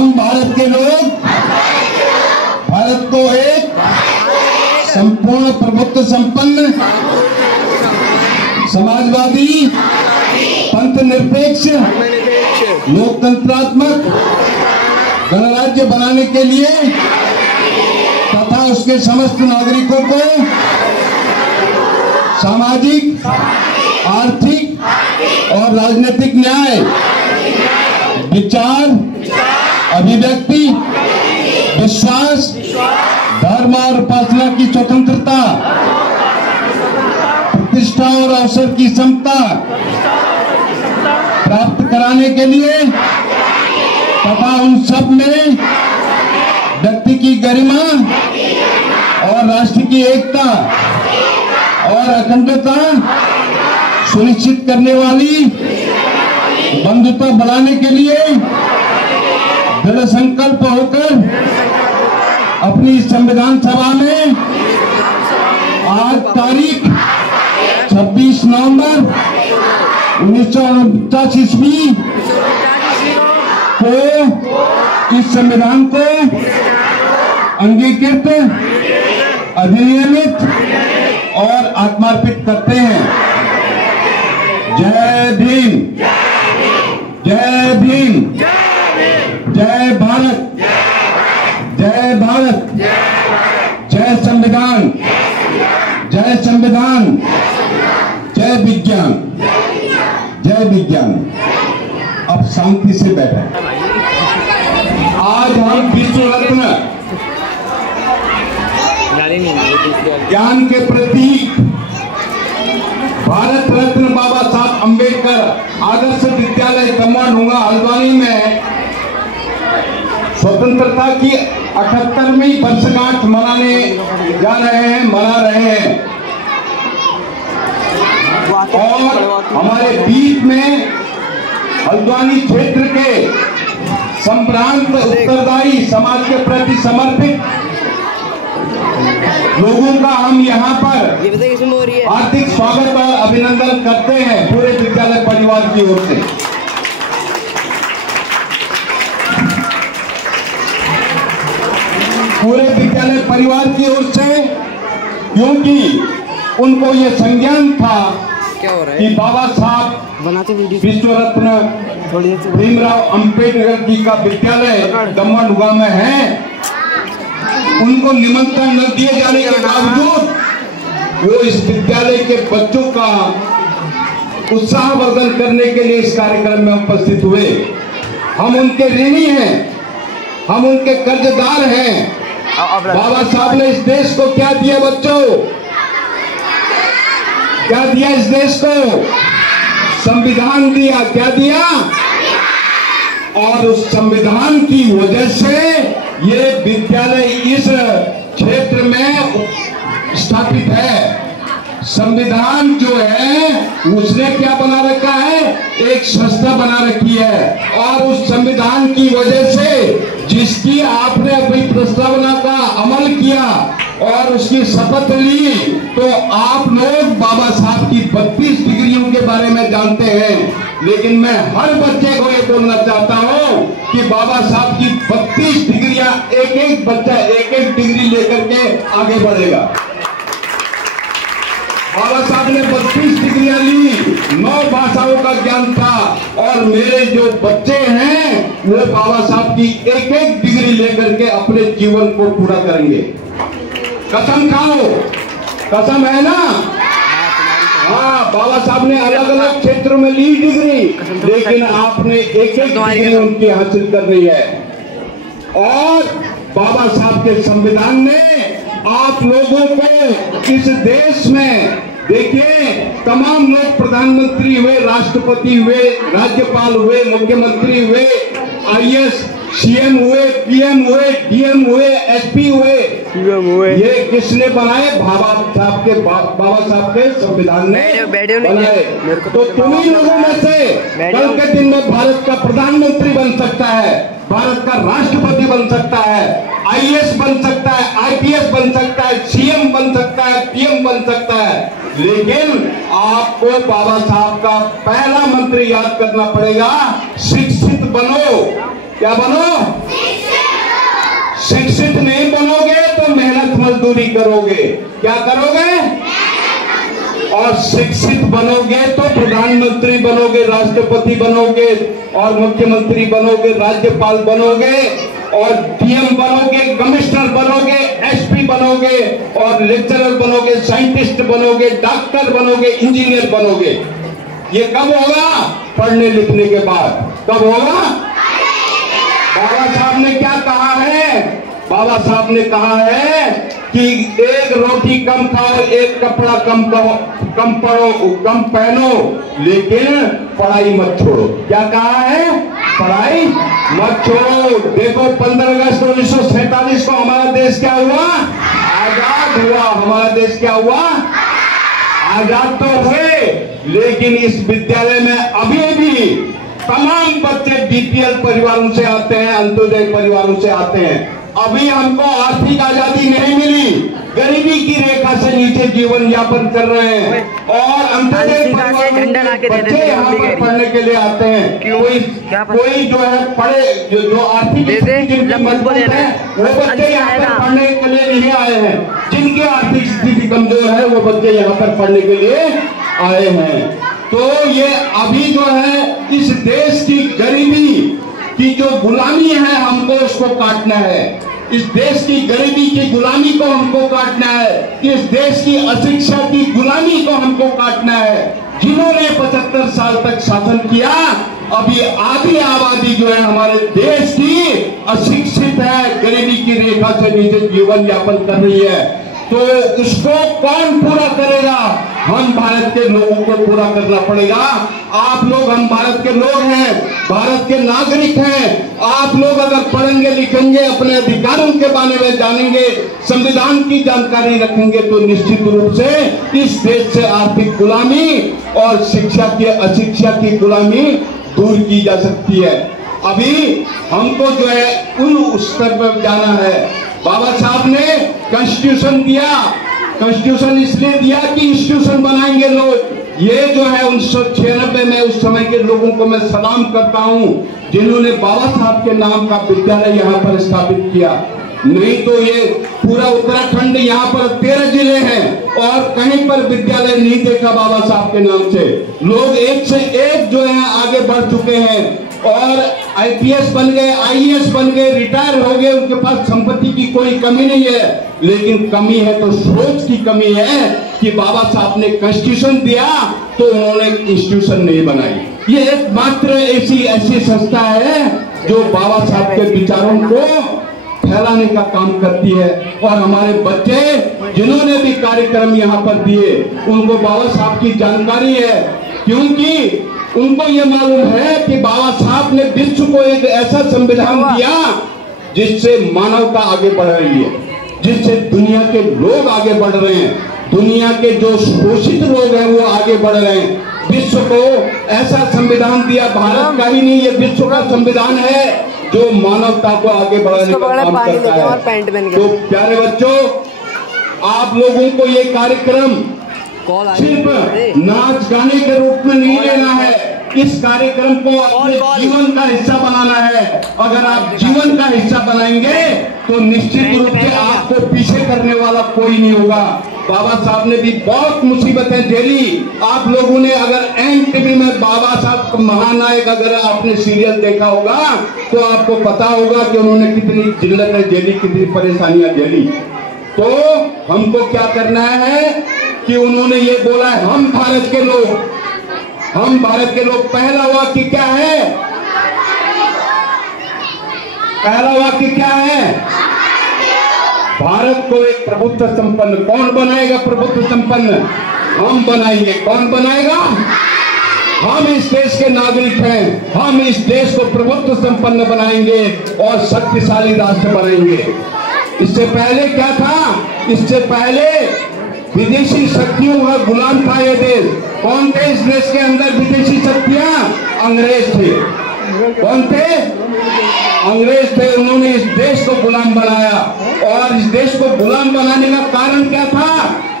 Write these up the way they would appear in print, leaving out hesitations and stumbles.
हम भारत के लोग भारत को एक संपूर्ण प्रभुत्व संपन्न समाजवादी पंथ निरपेक्ष लोकतंत्रात्मक गणराज्य बनाने के लिए तथा उसके समस्त नागरिकों को सामाजिक, आर्थिक और राजनीतिक न्याय, विचार, अभिव्यक्ति, विश्वास, धर्म और उपासना की स्वतंत्रता, प्रतिष्ठा और अवसर की समता प्राप्त कराने के लिए तथा उन सब में व्यक्ति की गरिमा और राष्ट्र की एकता और अखंडता सुनिश्चित करने वाली बंधुता बढ़ाने के लिए दृढ़ संकल्प होकर अपनी संविधान सभा में आज तारीख 26 नवंबर 1949 ईस्वी को इस संविधान को अंगीकृत, अधिनियमित और आत्मार्पित करते हैं। जय भीम, जय भीम, जय भारत, जय भारत, जय संविधान, जय संविधान, जय विज्ञान, जय विज्ञान। अब शांति से बैठे। आज हम विश्व रत्न ज्ञान के प्रतीक भारत रत्न बाबा साहब अंबेडकर आदर्श विद्यालय दमोह हल्द्वानी में स्वतंत्रता की 78वीं वर्षगांठ मनाने जा रहे हैं, मना रहे हैं। और हमारे बीच में हल्द्वानी क्षेत्र के संभ्रांत उत्तरदायी समाज के प्रति समर्पित लोगों का हम यहाँ पर हार्दिक स्वागत और अभिनंदन करते हैं पूरे विद्यालय परिवार की ओर से। पूरे विद्यालय परिवार की ओर से, क्योंकि उनको ये संज्ञान था कि बाबा साहब विश्व रत्न भीमराव अंबेडकर जी का विद्यालय दमोह में है। उनको निमंत्रण न दिए जाने के बावजूद वो इस विद्यालय के बच्चों का उत्साहवर्धन करने के लिए इस कार्यक्रम में उपस्थित हुए। हम उनके ऋणी हैं, हम उनके कर्जदार हैं। बाबा साहब ने इस देश को क्या दिया बच्चों? क्या दिया इस देश को? संविधान दिया। क्या दिया? और उस संविधान की वजह से ये विद्यालय इस क्षेत्र में स्थापित है। संविधान जो है उसने क्या बना रखा है? एक संस्था बना रखी है। और उस संविधान की वजह से जिसकी आपने अपनी प्रस्तावना का अमल किया और उसकी शपथ ली, तो आप लोग बाबा साहब की 32 डिग्रियों के बारे में जानते हैं। लेकिन मैं हर बच्चे को ये बोलना चाहता हूँ कि बाबा साहब की 32 डिग्रियां, एक एक बच्चा एक एक डिग्री लेकर के आगे बढ़ेगा। बाबा साहब ने 32 डिग्रियां ली, 9 भाषाओं का ज्ञान था। और मेरे जो बच्चे हैं वो बाबा साहब की एक एक डिग्री लेकर के अपने जीवन को पूरा करेंगे। कसम खाओ, कसम है ना? हाँ, बाबा साहब ने अलग अलग क्षेत्रों में ली डिग्री, लेकिन आपने एक एक डिग्री उनकी हासिल करनी है। और बाबा साहब के संविधान ने आप लोगों को इस देश में, देखिए, तमाम लोग प्रधानमंत्री हुए, राष्ट्रपति हुए, राज्यपाल हुए, मुख्यमंत्री हुए, IAS, CM हुए, PM हुए, DM हुए, SP हुए। ये किसने बनाए? बाबा साहब के संविधान ने बनाए। तो तुम्ही लोगों में से कल के दिन में भारत का प्रधानमंत्री बन सकता है, भारत का राष्ट्रपति बन सकता है, IAS बन सकता है, IPS बन सकता है, CM बन सकता है, PM बन सकता है। लेकिन आपको बाबा साहब का पहला मंत्र याद करना पड़ेगा, शिक्षित बनो। क्या बनो? शिक्षित नहीं बनोगे तो मेहनत मजदूरी करोगे। क्या करोगे? और शिक्षित बनोगे तो प्रधानमंत्री बनोगे, राष्ट्रपति बनोगे और मुख्यमंत्री बनोगे, राज्यपाल बनोगे और डीएम बनोगे, कमिश्नर बनोगे, एसपी बनोगे और लेक्चरर बनोगे, साइंटिस्ट बनोगे, डॉक्टर बनोगे, इंजीनियर बनोगे। ये कब होगा? पढ़ने लिखने के बाद। कब होगा? बाबा साहब ने क्या कहा है? बाबा साहब ने कहा है कि एक रोटी कम खाओ, एक कपड़ा कम पढ़ो, कम पहनो, लेकिन पढ़ाई मत छोड़ो। क्या कहा है? पढ़ाई मत छोड़ो। देखो 15 अगस्त 1947 को हमारा देश क्या हुआ? आजाद हुआ। हमारा देश क्या हुआ? आजाद तो हुए, लेकिन इस विद्यालय में अभी भी तमाम बच्चे बीपीएल परिवारों से आते हैं, अंत्योदय परिवारों से आते हैं। अभी हमको आर्थिक आजादी नहीं मिली, गरीबी की रेखा से नीचे जीवन यापन कर रहे हैं और अंत्योदय परिवार के बच्चे यहाँ पर पढ़ने के लिए आते हैं। कोई जो है पढ़े, जो आर्थिक स्थिति मजबूत है वो बच्चे यहाँ पर पढ़ने के लिए नहीं आए हैं। जिनकी आर्थिक स्थिति कमजोर है वो बच्चे यहाँ पर पढ़ने के लिए आए हैं। तो ये अभी जो है इस देश की गरीबी की जो गुलामी है, हमको उसको काटना है। इस देश की गरीबी की गुलामी को हमको काटना है। इस देश की अशिक्षा की गुलामी को हमको काटना है। जिन्होंने 75 साल तक शासन किया, अभी आधी आबादी जो है हमारे देश की अशिक्षित है, गरीबी की रेखा से नीचे जीवन यापन कर रही है। तो इसको कौन पूरा करेगा? हम भारत के लोगों को पूरा करना पड़ेगा। आप लोग, हम भारत के लोग हैं, भारत के नागरिक हैं। आप लोग अगर पढ़ेंगे लिखेंगे, अपने अधिकारों के बारे में जानेंगे, संविधान की जानकारी रखेंगे, तो निश्चित रूप से इस देश से आर्थिक गुलामी और शिक्षा की अशिक्षा की गुलामी दूर की जा सकती है। अभी हमको जो है उन स्तर पर जाना है। बाबा साहब ने कॉन्स्टिट्यूशन दिया। कॉन्स्टिट्यूशन इसलिए दिया कि इंस्टीट्यूशन बनाएंगे लोग। ये जो है 1996 में उस समय के लोगों को मैं सलाम करता हूं, जिन्होंने बाबा साहब के नाम का विद्यालय यहाँ पर स्थापित किया। नहीं तो ये पूरा उत्तराखंड, यहाँ पर 13 जिले हैं और कहीं पर विद्यालय नहीं देखा बाबा साहब के नाम से। लोग एक से एक जो है आगे बढ़ चुके हैं और आईपीएस बन गए, आईएएस बन गए, रिटायर हो गए। उनके पास संपत्ति की कोई कमी नहीं है, लेकिन कमी है तो सोच की कमी है कि बाबा साहब ने कॉन्स्टिट्यूशन दिया तो उन्होंने इंस्टीट्यूशन नहीं बनाई। ये एकमात्र ऐसी संस्था है जो बाबा साहब के विचारों को फैलाने का काम करती है। और हमारे बच्चे जिन्होंने भी कार्यक्रम यहाँ पर दिए, उनको बाबा साहब की जानकारी है, क्योंकि उनको ये मालूम है कि बाबा साहब ने विश्व को एक ऐसा संविधान दिया जिससे मानवता आगे बढ़ रही है, जिससे दुनिया के लोग आगे बढ़ रहे हैं, दुनिया के जो शोषित लोग हैं वो आगे बढ़ रहे हैं। विश्व को ऐसा संविधान दिया, भारत का ही नहीं, ये विश्व का संविधान है जो मानवता को आगे बढ़ाने का काम करता है। तो प्यारे बच्चों, आप लोगों को ये कार्यक्रम सिर्फ नाच गाने के रूप में नहीं लेना है, इस कार्यक्रम को अपने जीवन का हिस्सा बनाना है। अगर आप जीवन का हिस्सा बनाएंगे तो निश्चित रूप से आपको पीछे करने वाला कोई नहीं होगा। बाबा साहब ने भी बहुत मुसीबतें झेली। आप लोगों ने अगर एनटीवी में बाबा साहब महानायक अगर आपने सीरियल देखा होगा तो आपको पता होगा कि उन्होंने कितनी जिल्लतें झेली, कितनी परेशानियां झेली। तो हमको क्या करना है कि उन्होंने ये बोला है, हम भारत के लोग। पहला वाक्य क्या है? पहला वाक्य क्या है? भारत को एक प्रभुत्व संपन्न। कौन बनाएगा प्रभुत्व संपन्न? हम बनाएंगे। कौन बनाएगा? हम इस देश के नागरिक हैं, हम इस देश को प्रभुत्व संपन्न बनाएंगे और शक्तिशाली राष्ट्र बनाएंगे। इससे पहले क्या था? इससे पहले विदेशी शक्तियों का गुलाम था ये देश। कौन थे इस देश के अंदर विदेशी शक्तियां? अंग्रेज थे। कौन थे? अंग्रेज थे। उन्होंने इस देश को गुलाम बनाया और इस देश को गुलाम बनाने का कारण क्या था?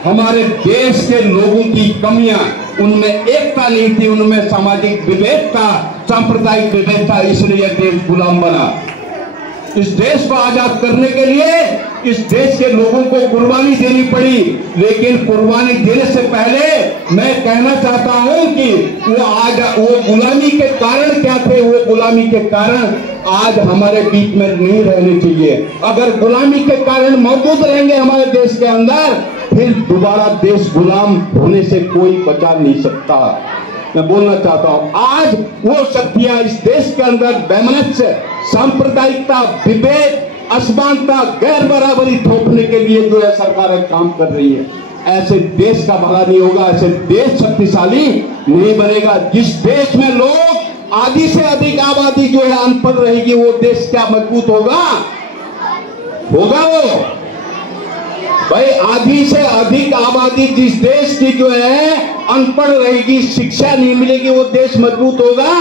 हमारे देश के लोगों की कमियां, उनमें एकता नहीं थी, उनमें सामाजिक विवेक था, सांप्रदायिक विवेक था, इसलिए देश गुलाम बना। इस देश को आजाद करने के लिए इस देश के लोगों को कुर्बानी देनी पड़ी, लेकिन कुर्बानी देने से पहले मैं कहना चाहता हूं कि वो गुलामी के कारण क्या थे। वो गुलामी के कारण आज हमारे बीच में नहीं रहने चाहिए। अगर गुलामी के कारण मौजूद रहेंगे हमारे देश के अंदर, फिर दोबारा देश गुलाम होने से कोई बचा नहीं सकता। मैं बोलना चाहता हूं, आज वो शक्तियां इस देश के अंदर वैमनस्य, सांप्रदायिकता, विभेद, असमानता, गैर बराबरी थोपने के लिए जो है सरकार काम कर रही है। ऐसे देश का भला नहीं होगा, ऐसे देश शक्तिशाली नहीं बनेगा। जिस देश में लोग आधी से अधिक आबादी जो है अनपढ़ रहेगी, वो देश क्या मजबूत होगा? वो भाई आधी से अधिक आबादी जिस देश की जो है अनपढ़ रहेगी, शिक्षा नहीं मिलेगी, वो देश मजबूत होगा?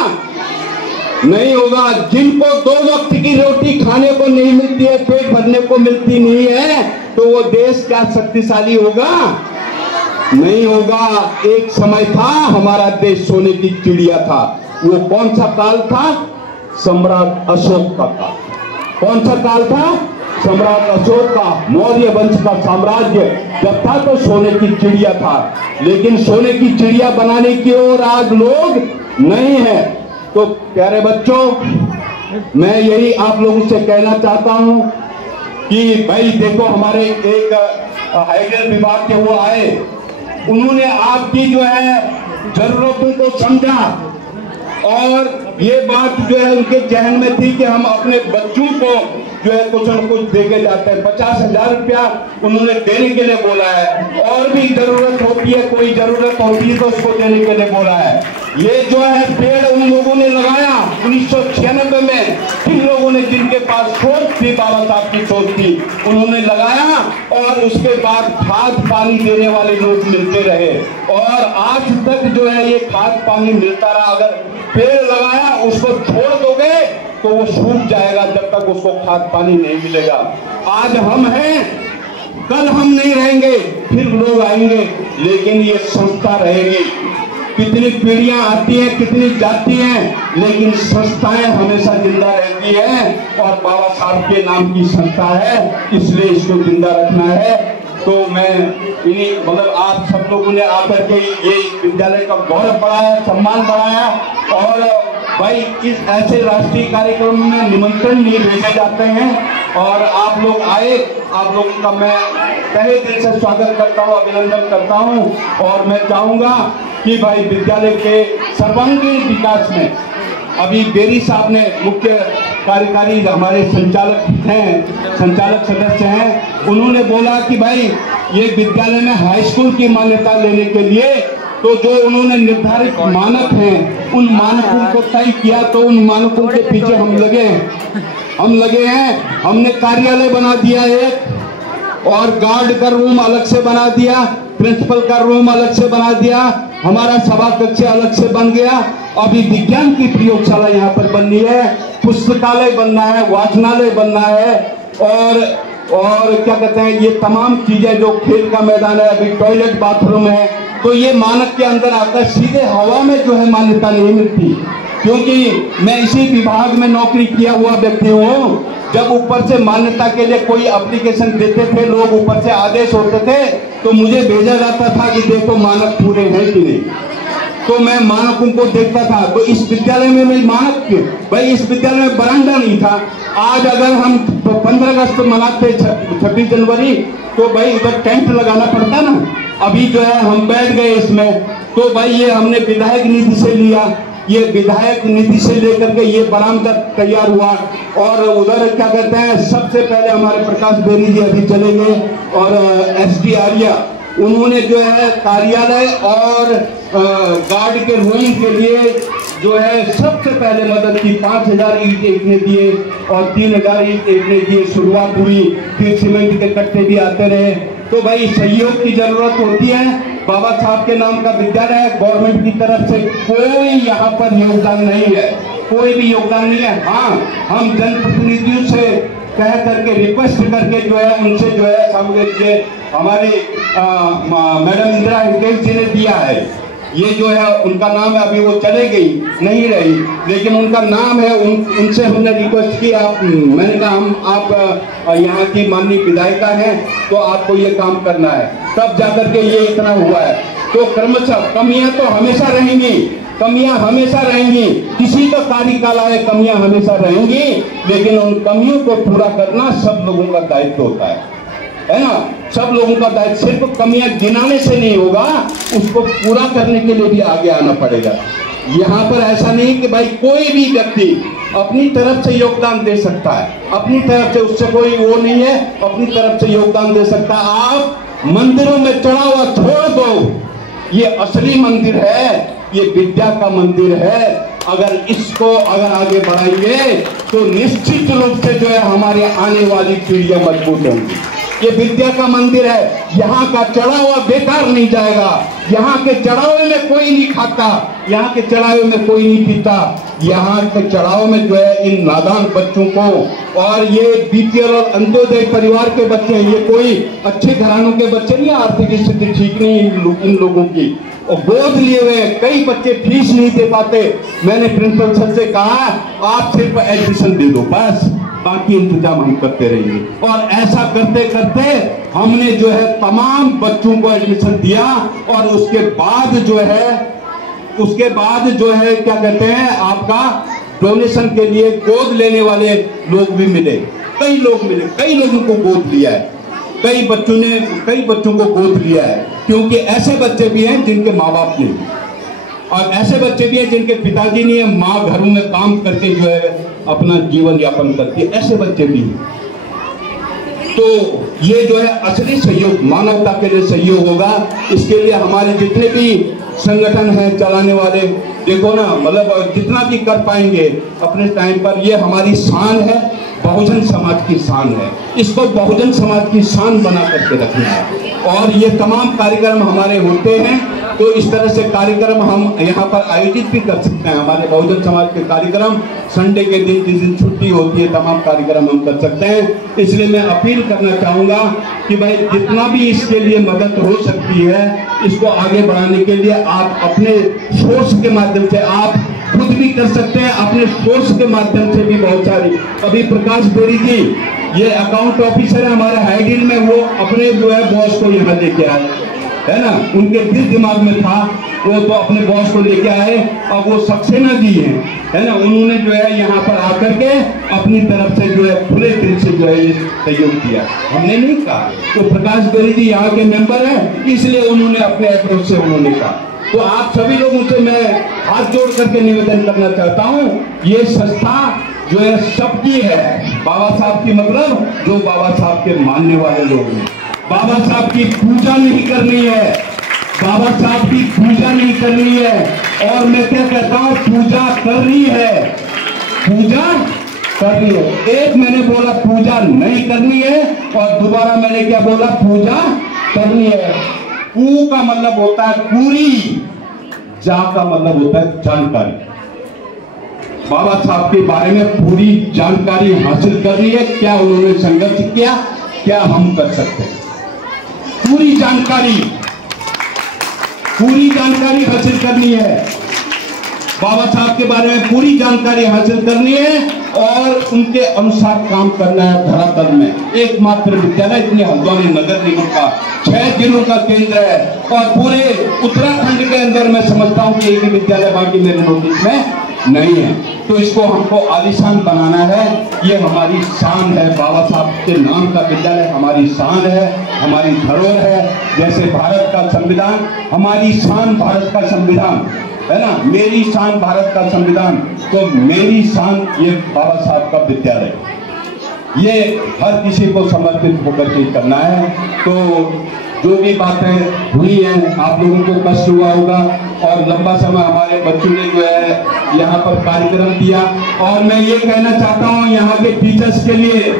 नहीं होगा। जिनको 2 वक्त की रोटी खाने को नहीं मिलती है, पेट भरने को मिलती नहीं है, तो वो देश क्या शक्तिशाली होगा? नहीं होगा। एक समय था हमारा देश सोने की चिड़िया था। वो कौन सा काल था? सम्राट अशोक का काल। कौन सा काल था? सम्राट अशोक का, मौर्य वंश का साम्राज्य जब था तो सोने की चिड़िया था। लेकिन सोने की चिड़िया बनाने की ओर आज लोग नहीं है। तो प्यारे बच्चों, मैं यही आप लोगों से कहना चाहता हूं कि भाई देखो, हमारे एक हाईवे विभाग के वो आए, उन्होंने आपकी जो है जरूरतों को समझा और ये बात जो है उनके जहन में थी कि हम अपने बच्चों को जो है कुछ न कुछ देके जाते हैं। 50,000 रुपया उन्होंने देने के लिए बोला है, और भी जरूरत होती है, कोई जरूरत होती है तो उसको देने के लिए बोला है। ये जो है पेड़ उन लोगों ने लगाया 1996 में, जिन लोगों ने, जिनके पास सोच थी, बाबा साहब की सोच थी, उन्होंने लगाया और उसके बाद खाद पानी देने वाले लोग मिलते रहे और आज तक जो है ये खाद पानी मिलता रहा। अगर पेड़ लगाया उसको छोड़ दोगे तो वो सूख जाएगा जब तक उसको खाद पानी नहीं मिलेगा। आज हम हैं, कल हम नहीं रहेंगे, फिर लोग आएंगे, लेकिन ये संस्था रहेगी। कितनी पीढ़ियां आती हैं, कितनी जाती हैं, लेकिन संस्थाएं हमेशा जिंदा रहती है और बाबा साहब के नाम की संस्था है, इसलिए इसको जिंदा रखना है। तो मैं इन्हीं मतलब आप सब लोगों ने आकर के ये विद्यालय का गौरव बढ़ाया, सम्मान बढ़ाया और भाई इस ऐसे राष्ट्रीय कार्यक्रम में निमंत्रण नहीं भेजे जाते हैं और आप लोग आए, आप लोगों का मैं तहे दिल से स्वागत करता हूं, अभिनंदन करता हूं और मैं चाहूंगा कि भाई विद्यालय के सर्वांगीण विकास में अभी बेरी साहब ने मुख्य कार्यकारी हमारे संचालक हैं, संचालक सदस्य हैं, उन्होंने बोला कि भाई ये विद्यालय में हाई स्कूल की मान्यता लेने के लिए तो जो उन्होंने निर्धारित मानक हैं उन मानकों को तय किया, तो उन मानकों के पीछे हम लगे हैं। हमने कार्यालय बना दिया एक और गार्ड का रूम अलग से बना दिया, प्रिंसिपल का रूम अलग से बना दिया, हमारा सभा कक्ष अलग से बन गया। अभी विज्ञान की प्रयोगशाला यहाँ पर बननी है, पुस्तकालय बनना है, वाचनालय बनना है और क्या कहते हैं, ये तमाम चीजें जो खेल का मैदान है, अभी टॉयलेट बाथरूम है, तो ये मानक के अंदर आता है। सीधे हवा में जो है मान्यता नहीं मिलती, क्योंकि मैं इसी विभाग में नौकरी किया हुआ व्यक्ति हूँ। जब ऊपर से मान्यता के लिए कोई एप्लीकेशन देते थे, लोग ऊपर से आदेश होते थे, तो मुझे भेजा जाता था कि देखो मानक पूरे हैं कि नहीं, तो मैं मानकों को देखता था। तो इस विद्यालय में मैं मानक, भाई इस विद्यालय में बरामदा नहीं था। आज अगर हम 15 अगस्त मनाते 26 जनवरी, तो भाई इधर टेंट लगाना पड़ता ना। अभी जो है हम बैठ गए इसमें, तो भाई ये हमने विधायक निधि से लिया, ये विधायक निधि से लेकर के ये बरामदा तैयार हुआ। और उधर क्या कहते हैं, सबसे पहले हमारे प्रकाश बेरी जी अभी चले गए और SD आर्या, उन्होंने जो है कार्यालय और गार्ड के रूम के लिए जो है सबसे पहले मदद की। 5,000 ईंट एक ने दिए और 3,000 ईंट एक ने दिए, शुरुआत हुई। फिर सीमेंट के कट्टे भी आते रहे। तो भाई सहयोग की जरूरत होती है। बाबा साहब के नाम का विद्यालय है, गवर्नमेंट की तरफ से कोई यहाँ पर योगदान नहीं है, कोई भी योगदान नहीं है। हाँ, हम जनप्रतिनिधियों से कह करके रिक्वेस्ट करके जो है उनसे जो है सब हमारी मैडम इंदिरा हितेश जी ने दिया है, ये जो है उनका नाम है, अभी वो चले गई नहीं रही, लेकिन उनका नाम है, उनसे हमने रिक्वेस्ट की, आप, मैंने कहा हम आप यहाँ की माननीय विधायिका हैं तो आपको ये काम करना है, तब जाकर के ये इतना हुआ है। तो क्रमशः कमियां तो हमेशा रहेंगी, कमियां हमेशा रहेंगी, किसी का कार्यकाल आए कमियां हमेशा रहेंगी, लेकिन उन कमियों को पूरा करना सब लोगों का दायित्व होता है ना, सब लोगों का दायित्व। सिर्फ कमियां गिनाने से नहीं होगा, उसको पूरा करने के लिए भी आगे आना पड़ेगा। यहाँ पर ऐसा नहीं कि भाई कोई भी व्यक्ति अपनी तरफ से योगदान दे सकता है, अपनी तरफ से, उससे कोई वो नहीं है, अपनी तरफ से योगदान दे सकता है। आप मंदिरों में चढ़ा हुआ छोड़ दो, ये असली मंदिर है, ये विद्या का मंदिर है। अगर इसको अगर आगे बढ़ाएंगे तो निश्चित रूप से जो है हमारी आने वाली पीढ़ियां मजबूत होंगी। ये विद्या का मंदिर है, यहाँ का चढ़ा हुआ बेकार नहीं जाएगा, यहाँ के चढ़ावे में कोई नहीं खाता, यहाँ के चढ़ावे में कोई नहीं पीता, यहाँ के चढ़ाव में जो है इन नादान बच्चों को, और ये बीपीएल और अंत्योदय परिवार के बच्चे हैं, ये कोई अच्छे घरानों के बच्चे नहीं, आर्थिक स्थिति ठीक नहीं इन लोगों की, और गोद लिए हुए कई बच्चे फीस नहीं दे पाते। मैंने प्रिंसिपल सर से कहा आप सिर्फ एडमिशन दे दो, बस बाकी इंतजाम हम करते रहेंगे। और ऐसा करते करते हमने जो है तमाम बच्चों को एडमिशन दिया, और उसके बाद जो है क्या कहते हैं, आपका डोनेशन के लिए गोद लेने वाले लोग भी मिले, कई लोग मिले, कई लोगों को गोद लिया है, कई बच्चों को गोद लिया है, क्योंकि ऐसे बच्चे भी हैं जिनके माँ बाप नहीं, और ऐसे बच्चे भी हैं जिनके पिताजी नहीं है, माँ घरों में काम करके जो है अपना जीवन यापन करती है, ऐसे बच्चे भी हैं। तो ये जो है असली सहयोग, मानवता के लिए सहयोग होगा। इसके लिए हमारे जितने भी संगठन हैं चलाने वाले, देखो ना, मतलब जितना भी कर पाएंगे अपने टाइम पर, ये हमारी शान है, बहुजन समाज की शान है, इसको बहुजन समाज की शान बना करके रखना है। और ये तमाम कार्यक्रम हमारे होते हैं, तो इस तरह से कार्यक्रम हम यहाँ पर आयोजित भी कर सकते हैं। हमारे बहुजन समाज के कार्यक्रम संडे के दिन, जिस दिन छुट्टी होती है, तमाम कार्यक्रम हम कर सकते हैं। इसलिए मैं अपील करना चाहूँगा कि भाई जितना भी इसके लिए मदद हो सकती है, इसको आगे बढ़ाने के लिए आप अपने सोर्स के माध्यम से, आप खुद भी कर सकते हैं, अपने सोर्स के माध्यम से भी बहुत सारी। अभी प्रकाश बेरी जी, ये अकाउंट ऑफिसर है हमारे हाईडील में, वो अपने जो है बॉस को यहाँ लेके आए, है ना, उनके दिल दिमाग में था, वो तो अपने बॉस को लेके आए। अब वो सक्सेना जी हैं, है ना, उन्होंने जो है यहाँ पर आकर के अपनी तरफ से जो है खुले दिल से जो है ये सहयोग दिया, हमने नहीं कहा। तो प्रकाश बेरी जी यहाँ के मेंबर हैं, इसलिए उन्होंने अपने अप्रोच से उन्होंने कहा। तो आप सभी लोगों से मैं हाथ जोड़ करके निवेदन करना चाहता हूँ, ये संस्था जो है सबकी है, बाबा साहब की, मतलब जो बाबा साहब के मानने वाले लोग हैं। बाबा साहब की पूजा नहीं करनी है, बाबा साहब की पूजा नहीं करनी है, और मैं क्या कहता हूँ, पूजा करनी है, पूजा करनी है। एक मैंने बोला पूजा नहीं करनी है, और दोबारा मैंने क्या बोला, पूजा करनी है। पू का मतलब होता है पूरी, जा का मतलब होता है जानकारी। बाबा साहब के बारे में पूरी जानकारी हासिल करनी है, क्या उन्होंने संघर्ष किया, क्या हम कर सकते हैं, पूरी जानकारी हासिल करनी है। बाबा साहब के बारे में पूरी जानकारी हासिल करनी है, और उनके अनुसार काम करना है धरातल में। एकमात्र विद्यालय इतने हल्द्वानी नगर निगम का 6 जिलों का केंद्र है, और पूरे उत्तराखंड के अंदर मैं समझता हूँ कि एक ही विद्यालय बाकी मेरे नोटिस में नहीं है। तो इसको हमको आलीशान बनाना है, ये हमारी शान है। बाबा साहब के नाम का विद्यालय हमारी शान है, हमारी धरोहर है। जैसे भारत का संविधान, हमारी शान भारत का संविधान है ना, मेरी शान भारत का संविधान, तो मेरी शान ये बाबा साहब का विद्यालय, ये हर किसी को समर्पित होकर के करना है। तो जो भी बातें हुई हैं, आप लोगों को कष्ट हुआ होगा, और लंबा समय हमारे बच्चों ने जो है यहाँ पर कार्यक्रम दिया। और मैं ये कहना चाहता हूँ यहाँ के टीचर्स के लिए,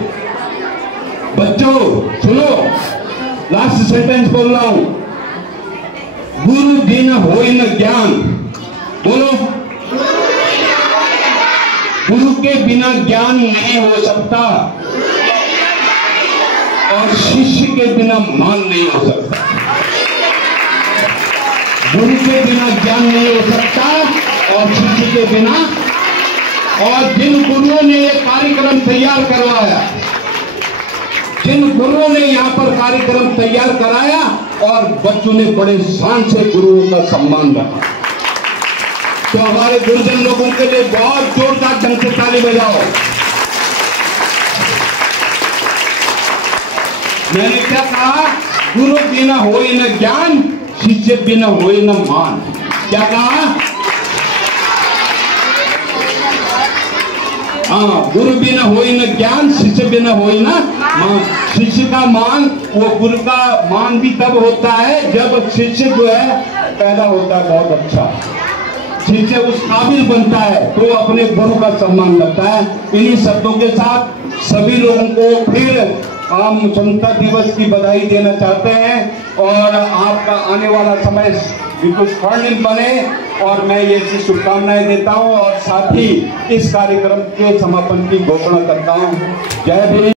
बच्चों सुनो, लास्ट सेंटेंस बोल रहा हूँ, गुरु बिन होय न ज्ञान, बोलो, गुरु के बिना ज्ञान नहीं हो सकता, और शिष्य के बिना मान नहीं हो सकता। गुरु के बिना ज्ञान नहीं हो सकता और शिष्य के बिना। और जिन गुरुओं ने ये कार्यक्रम तैयार करवाया, जिन गुरुओं ने यहाँ पर कार्यक्रम तैयार कराया और बच्चों ने बड़े शान से गुरुओं का सम्मान रखा, तो हमारे गुरुजन लोगों के लिए बहुत जोरदार ढंग से ताली बजाओ। मैंने क्या कहा? गुरु बिना होए न ज्ञान, शिष्य बिना होए न मान। क्या कहा? हाँ, गुरु बिना होए न ज्ञान, शिष्य बिना होए न मान। शिष्य का मान, वो गुरु का मान भी तब होता है जब शिष्य जो है पैदा होता है बहुत अच्छा, शिष्य उस काबिल बनता है तो अपने गुरु का सम्मान करता है। इन्हीं शब्दों के साथ सभी लोगों को फिर हम स्वतंत्रता दिवस की बधाई देना चाहते हैं और आपका आने वाला समय बिल्कुल स्वर्णिम बने और मैं ये शुभकामनाएं देता हूं और साथ ही इस कार्यक्रम के समापन की घोषणा करता हूं। जय भीम।